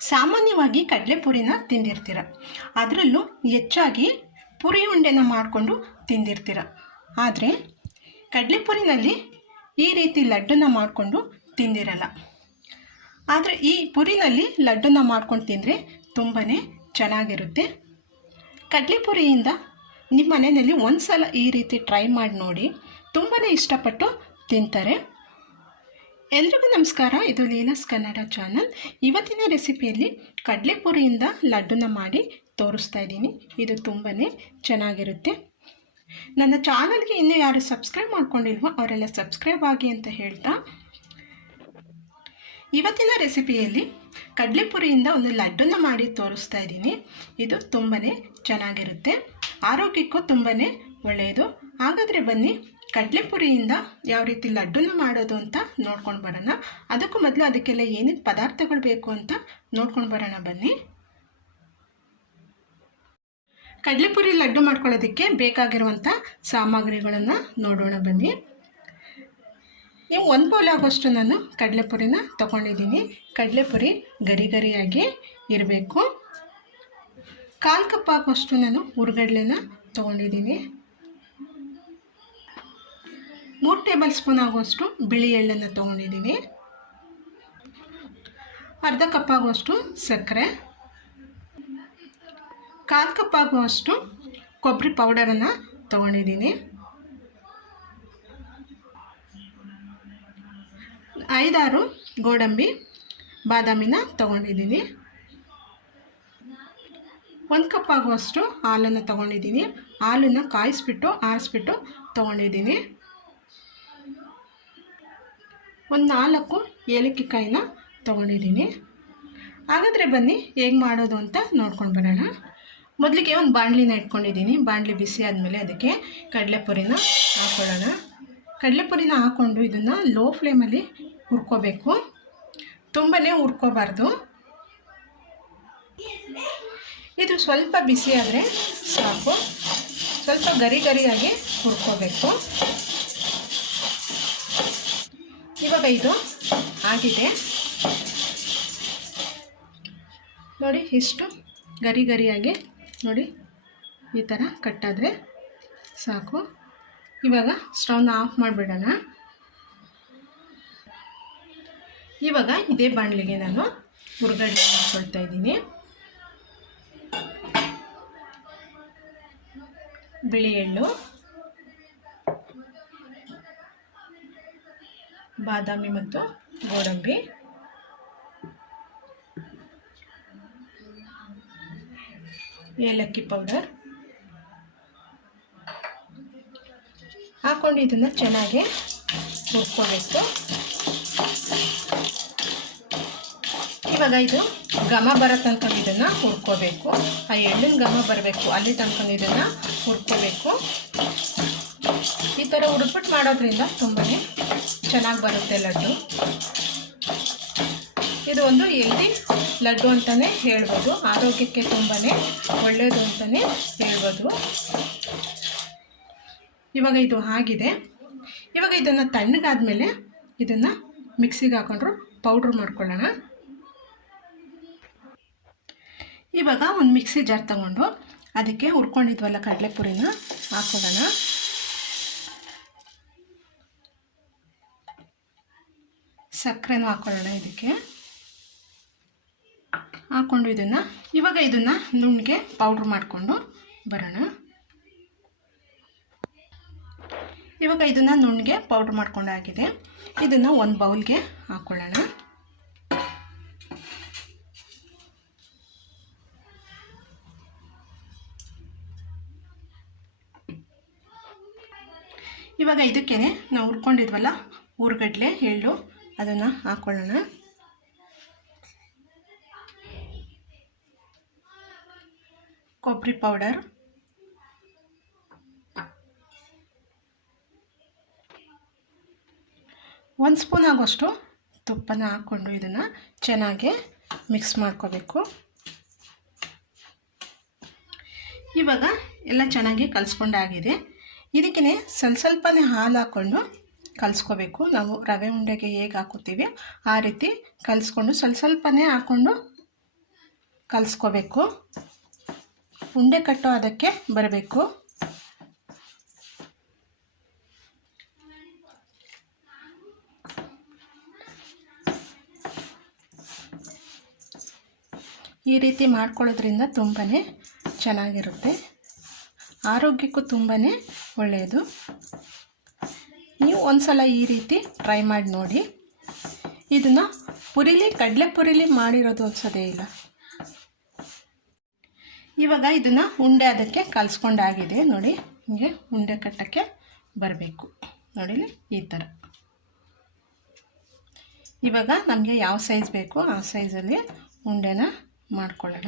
ಸಾಮಾನ್ಯವಾಗಿ ಕಡಲೆಪುರಿನ ತಿಂದಿರ್ತೀರ. ಅದರಲ್ಲೂ ಹೆಚ್ಚಾಗಿ ಪುರಿ ಉಂಡೆನ ಮಾಡಿಕೊಂಡು ತಿಂದಿರ್ತೀರ. ಆದರೆ ಕಡಲೆಪುರಿನಲ್ಲಿ ಈ ರೀತಿ ಲಡ್ಡನ್ನ ಮಾಡಿಕೊಂಡು ತಿಂದಿರಲ್ಲ. ಆದರೆ ಈ ಪುರಿನಲ್ಲಿ ಲಡ್ಡನ್ನ ಮಾಡ್ಕೊಂಡು ತಿಂದರೆ ತುಂಬಾ ಚೆನ್ನಾಗಿರುತ್ತೆ. ಕಡಲೆಪುರಿಯಿಂದ ನಿಮ್ಮ ಮನೆಯಲ್ಲಿ ಒಂದು ಸಲ ಈ ರೀತಿ ಟ್ರೈ ಮಾಡಿ ನೋಡಿ ತುಂಬಾ ಇಷ್ಟಪಟ್ಟು ತಿಂತಾರೆ. ಎಲ್ರಿಗೂ ನಮಸ್ಕಾರ. ಇದು ಲೀಲಾಸ್ ಕನ್ನಡ ಚಾನಲ್. ಇವತ್ತಿನ ರೆಸಿಪಿಯಲ್ಲಿ ಕಡಲೆಪುರಿಯಿಂದ ಲಡ್ಡುನ ಮಾಡಿ ತೋರಿಸ್ತಾ ಇದ್ದೀನಿ. ಇದು ತುಂಬಾ ಚೆನ್ನಾಗಿರುತ್ತೆ. ನನ್ನ ಚಾನಲ್ಗೆ ಇನ್ನೂ ಯಾರು ಸಬ್ಸ್ಕ್ರೈಬ್ ಮಾಡ್ಕೊಂಡಿಲ್ವೋ ಅವರೆಲ್ಲ ಸಬ್ಸ್ಕ್ರೈಬ್ ಆಗಿ ಅಂತ ಹೇಳ್ತಾ. ಇವತ್ತಿನ ರೆಸಿಪಿಯಲ್ಲಿ ಕಡಲೆಪುರಿಯಿಂದ ಒಂದು ಲಡ್ಡುನ ಮಾಡಿ ತೋರಿಸ್ತಾ ಇದ್ದೀನಿ. ಇದು ತುಂಬಾ ಚೆನ್ನಾಗಿರುತ್ತೆ. ಆರೋಗ್ಯಕ್ಕೂ ತುಂಬಾ ಒಳ್ಳೆಯದು ಹಾಗಾದರೆ ಬನ್ನಿ, ಕಡಲೆಪುರಿಯಿಂದ ಯಾವ ರೀತಿ ಲಡ್ಡುನ ಮಾಡೋದು ಅಂತ ನೋಡ್ಕೊಂಡು ಬರೋಣ. ಅದಕ್ಕೂ ಮೊದಲು ಅದಕ್ಕೆಲ್ಲ ಏನೇನು ಪದಾರ್ಥಗಳು ಬೇಕು ಅಂತ ನೋಡ್ಕೊಂಡು ಬರೋಣ ಬನ್ನಿ. ಕಡಲೆಪುರಿ ಲಡ್ಡು ಮಾಡ್ಕೊಳ್ಳೋದಕ್ಕೆ ಬೇಕಾಗಿರುವಂಥ ಸಾಮಗ್ರಿಗಳನ್ನು ನೋಡೋಣ ಬನ್ನಿ. ನೀವು ಒಂದು ಬೌಲ್ ಆಗೋಷ್ಟು ನಾನು ಕಡಲೆಪುರಿನ ತೊಗೊಂಡಿದ್ದೀನಿ. ಕಡಲೆಪುರಿ ಗರಿ ಗರಿಯಾಗಿ ಇರಬೇಕು. ಕಾಲು ಕಪ್ ಆಗೋಷ್ಟು ನಾನು ಹುರ್ಗಡ್ಲೆನ ತೊಗೊಂಡಿದ್ದೀನಿ. ಮೂರು ಟೇಬಲ್ ಸ್ಪೂನ್ ಆಗುವಷ್ಟು ಬಿಳಿ ಎಳ್ಳನ್ನು ತೊಗೊಂಡಿದ್ದೀನಿ ಅರ್ಧ ಕಪ್ ಆಗುವಷ್ಟು ಸಕ್ಕರೆ. ಕಾಲು ಕಪ್ ಆಗುವಷ್ಟು ಕೊಬ್ಬರಿ ಪೌಡರನ್ನು ತೊಗೊಂಡಿದ್ದೀನಿ ಐದಾರು ಗೋಡಂಬಿ ಬಾದಾಮಿನ ತೊಗೊಂಡಿದ್ದೀನಿ ಒಂದು ಕಪ್ ಆಗುವಷ್ಟು ಹಾಲನ್ನು ತೊಗೊಂಡಿದ್ದೀನಿ ಹಾಲನ್ನು ಕಾಯಿಸ್ಬಿಟ್ಟು, ಆರಿಸ್ಬಿಟ್ಟು ತೊಗೊಂಡಿದ್ದೀನಿ ಒಂದು ನಾಲ್ಕು ಏಲಕ್ಕಿ ಕಾಯಿನ ತೊಗೊಂಡಿದ್ದೀನಿ. ಹಾಗಾದರೆ ಬನ್ನಿ, ಹೇಗೆ ಮಾಡೋದು ಅಂತ ನೋಡ್ಕೊಂಡು ಬರೋಣ. ಮೊದಲಿಗೆ ಒಂದು ಬಾಣಲಿನ ಇಟ್ಕೊಂಡಿದ್ದೀನಿ. ಬಾಣಲಿ ಬಿಸಿ ಆದಮೇಲೆ ಅದಕ್ಕೆ ಕಡಲೆಪುರಿನ ಹಾಕ್ಕೊಳ್ಳೋಣ ಕಡಲೆಪುರಿನ ಹಾಕ್ಕೊಂಡು ಇದನ್ನು ಲೋ ಫ್ಲೇಮಲ್ಲಿ ಹುರ್ಕೋಬೇಕು. ತುಂಬಾ ಹುರ್ಕೋಬಾರ್ದು. ಇದು ಸ್ವಲ್ಪ ಬಿಸಿ ಆದರೆ ಸಾಕು. ಸ್ವಲ್ಪ ಗರಿ ಗರಿಯಾಗಿ ಹುರ್ಕೋಬೇಕು. ಇವಾಗ ಇದು ಆಗಿದೆ. ನೋಡಿ, ಇಷ್ಟು ಗರಿ ಗರಿಯಾಗಿ ನೋಡಿ, ಈ ಥರ ಕಟ್ಟಾದರೆ ಸಾಕು. ಇವಾಗ ಸ್ಟವ್ನ ಆಫ್ ಮಾಡಿಬಿಡೋಣ. ಇವಾಗ ಇದೇ ಬಾಣಲಿಗೆ ನಾನು ಹುರ್ಗಡ್ಲೆ ಹಾಕ್ಕೊಳ್ತಾ ಇದ್ದೀನಿ. ಬಿಳಿ ಎಳ್ಳು. ಬಾದಾಮಿ ಮತ್ತು ಗೋಡಂಬಿ. ಏಲಕ್ಕಿ ಪೌಡರ್. ಹಾಕ್ಕೊಂಡು ಇದನ್ನು ಚೆನ್ನಾಗಿ ಹುರ್ಕೋಬೇಕು. ಇವಾಗ ಇದು ಘಮ ಬರೋ ತನಕ ಇದನ್ನು ಹುರ್ಕೋಬೇಕು. ಆ ಎಳ್ಳಿನ ಘಮ ಬರಬೇಕು. ಅಲ್ಲಿ ತನಕ ಇದನ್ನು ಹುರ್ಕೋಬೇಕು. ಈ ಥರ ಹುಡುಕ್ಬಿಟ್ಟು ಮಾಡೋದ್ರಿಂದ ತುಂಬಾ ಚೆನ್ನಾಗಿ ಬರುತ್ತೆ ಲಡ್ಡು. ಇದು ಒಂದು ಎಲ್ದಿ ಲಡ್ಡು ಅಂತಲೇ ಹೇಳ್ಬೋದು. ಆರೋಗ್ಯಕ್ಕೆ ತುಂಬಾ ಒಳ್ಳೆಯದು ಅಂತಲೇ ಹೇಳ್ಬೋದು. ಇವಾಗ ಇದು ಆಗಿದೆ. ಇವಾಗ ಇದನ್ನು ತಣ್ಣಗಾದ್ಮೇಲೆ ಇದನ್ನು ಮಿಕ್ಸಿಗೆ ಹಾಕೊಂಡ್ರು ಪೌಡ್ರ್ ಮಾಡ್ಕೊಳ್ಳೋಣ. ಇವಾಗ ಒಂದು ಮಿಕ್ಸಿ ಜಾರ್ ತಗೊಂಡು ಅದಕ್ಕೆ ಹುರ್ಕೊಂಡಿದ್ವಲ್ಲ ಕಡಲೆಪುರಿನ ಹಾಕೊಳ್ಳೋಣ. ಸಕ್ಕರೆನೂ ಹಾಕೊಳ್ಳೋಣ ಇದಕ್ಕೆ. ಹಾಕ್ಕೊಂಡು ಇದನ್ನು, ಇವಾಗ ಇದನ್ನು ನುಣ್ಣಗೆ ಪೌಡ್ರ್ ಮಾಡಿಕೊಂಡು ಬರೋಣ. ಇವಾಗ ಇದನ್ನು ನುಣ್ಣಗೆ ಪೌಡ್ರ್ ಮಾಡ್ಕೊಂಡಾಗಿದೆ ಇದನ್ನು ಒಂದು ಬೌಲ್ಗೆ ಹಾಕ್ಕೊಳ್ಳೋಣ ಇವಾಗ ಇದಕ್ಕೇನೆ ನಾವು ಹುರ್ಕೊಂಡಿದ್ವಲ್ಲ, ಊರುಗಡ್ಲೆ, ಎಳ್ಳು ಅದನ್ನು ಹಾಕ್ಕೊಳ್ಳೋಣ ಕೊಬ್ಬರಿ ಪೌಡರ್. ಒಂದು ಸ್ಪೂನ್ ಆಗೋಷ್ಟು ತುಪ್ಪನ ಹಾಕ್ಕೊಂಡು ಇದನ್ನು ಚೆನ್ನಾಗಿ ಮಿಕ್ಸ್ ಮಾಡ್ಕೋಬೇಕು. ಇವಾಗ ಎಲ್ಲ ಚೆನ್ನಾಗಿ ಕಲಿಸ್ಕೊಂಡಾಗಿದೆ. ಇದಕ್ಕೆ ಸ್ವಲ್ಪ ಸ್ವಲ್ಪನೇ ಹಾಲು ಹಾಕ್ಕೊಂಡು ಕಲಿಸ್ಕೋಬೇಕು. ನಾವು ರವೆ ಉಂಡೆಗೆ ಹೇಗೆ ಹಾಕೋತೀವಿ ಆ ರೀತಿ ಕಲಿಸ್ಕೊಂಡು ಸ್ವಲ್ಪ ಸ್ವಲ್ಪನೇ ಹಾಕ್ಕೊಂಡು ಕಲಿಸ್ಕೋಬೇಕು. ಉಂಡೆ ಕಟ್ಟೋ ಅದಕ್ಕೆ ಬರಬೇಕು. ಈ ರೀತಿ ಮಾಡ್ಕೊಳ್ಳೋದ್ರಿಂದ ತುಂಬಾ ಚೆನ್ನಾಗಿರುತ್ತೆ. ಆರೋಗ್ಯಕ್ಕೂ ತುಂಬಾ ಒಳ್ಳೆಯದು. ನೀವು ಒಂದು ಈ ರೀತಿ ಟ್ರೈ ಮಾಡಿ ನೋಡಿ. ಇದನ್ನು ಪುರಿಲಿ, ಕಡಲೆ ಪುರಿಲಿ ಮಾಡಿರೋದು ಅನ್ಸೋದೇ ಇಲ್ಲ. ಇವಾಗ ಇದನ್ನು ಉಂಡೆ ಅದಕ್ಕೆ ಕಲಿಸ್ಕೊಂಡಾಗಿದೆ. ನೋಡಿ, ಹಿಂಗೆ ಉಂಡೆ ಕಟ್ಟೋಕ್ಕೆ ಬರಬೇಕು. ನೋಡಿಲಿ ಈ ಥರ ಇವಾಗ ನಮಗೆ ಯಾವ ಸೈಜ್ ಬೇಕು ಆ ಸೈಜಲ್ಲಿ ಉಂಡೆನ ಮಾಡ್ಕೊಳ್ಳೋಣ.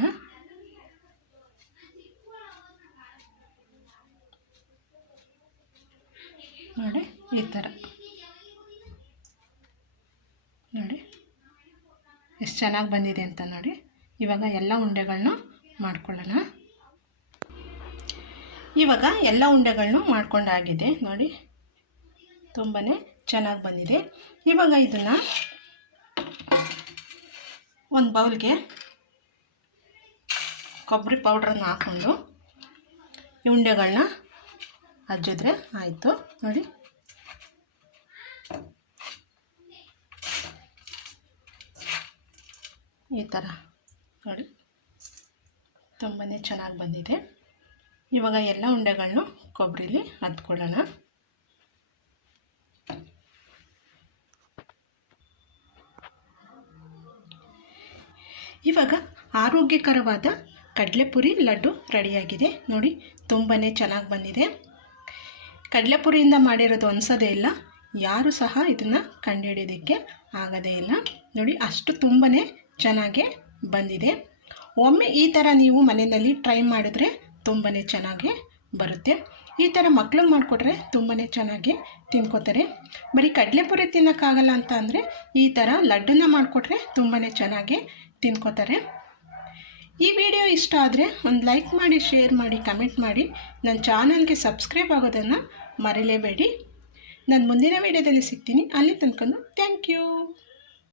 ನೋಡಿ. ಈ ಥರ. ನೋಡಿ, ಎಷ್ಟು ಚೆನ್ನಾಗಿ ಬಂದಿದೆ ಅಂತ ನೋಡಿ. ಇವಾಗ ಎಲ್ಲ ಉಂಡೆಗಳನ್ನ ಮಾಡ್ಕೊಳ್ಳೋಣ. ಇವಾಗ ಎಲ್ಲ ಉಂಡೆಗಳನ್ನೂ ಮಾಡ್ಕೊಂಡಾಗಿದೆ ನೋಡಿ ತುಂಬಾ ಚೆನ್ನಾಗಿ ಬಂದಿದೆ. ಇವಾಗ ಇದನ್ನು ಒಂದು ಬೌಲ್ಗೆ ಕೊಬ್ಬರಿ ಪೌಡ್ರನ್ನು ಹಾಕ್ಕೊಂಡು ಈ ಉಂಡೆಗಳನ್ನ ಹಜ್ಜಿದ್ರೆ ಆಯಿತು. ನೋಡಿ ಈ ಥರ. ನೋಡಿ. ತುಂಬಾ ಚೆನ್ನಾಗಿ ಬಂದಿದೆ. ಇವಾಗ ಎಲ್ಲ ಉಂಡೆಗಳನ್ನು ಕೊಬ್ಬರಿಲಿ ಹತ್ಕೊಳ್ಳೋಣ. ಇವಾಗ ಆರೋಗ್ಯಕರವಾದ ಕಡಲೆಪುರಿ ಲಡ್ಡು ರೆಡಿಯಾಗಿದೆ. ನೋಡಿ ತುಂಬಾ ಚೆನ್ನಾಗಿ ಬಂದಿದೆ. ಕಡಲೆಪುರಿಯಿಂದ ಮಾಡಿರೋದು ಅನ್ಸೋದೇ ಇಲ್ಲ. ಯಾರು ಸಹ ಇದನ್ನು ಕಂಡುಹಿಡಿಯೋದಕ್ಕೆ ಆಗೋದೇ ಇಲ್ಲ. ನೋಡಿ, ಅಷ್ಟು ತುಂಬಾ ಚೆನ್ನಾಗೇ ಬಂದಿದೆ. ಒಮ್ಮೆ ಈ ಥರ ನೀವು ಮನೆಯಲ್ಲಿ ಟ್ರೈ ಮಾಡಿದ್ರೆ ತುಂಬಾ ಚೆನ್ನಾಗಿ ಬರುತ್ತೆ. ಈ ಥರ ಮಕ್ಳಿಗೆ ಮಾಡಿಕೊಟ್ರೆ ತುಂಬಾ ಚೆನ್ನಾಗಿ ತಿನ್ಕೋತಾರೆ. ಬರೀ ಕಡಲೆಪುರಿ ತಿನ್ನೋಕ್ಕಾಗಲ್ಲ ಅಂತ ಅಂದರೆ ಈ ಥರ ಲಡ್ಡನ್ನ ಮಾಡಿಕೊಟ್ರೆ ತುಂಬಾ ಚೆನ್ನಾಗಿ ತಿನ್ಕೋತಾರೆ. ಈ ವಿಡಿಯೋ ಇಷ್ಟ ಆದರೆ ಒಂದು ಲೈಕ್ ಮಾಡಿ, ಶೇರ್ ಮಾಡಿ, ಕಮೆಂಟ್ ಮಾಡಿ. ನನ್ನ ಚಾನಲ್ಗೆ ಸಬ್ಸ್ಕ್ರೈಬ್ ಆಗೋದನ್ನು ಮರಿಲೇಬೇಡಿ. ನಾನು ಮುಂದಿನ ವಿಡಿಯೋದಲ್ಲಿ ಸಿಗ್ತೀನಿ. ಅಲ್ಲಿ ತನಕ ಥ್ಯಾಂಕ್ ಯು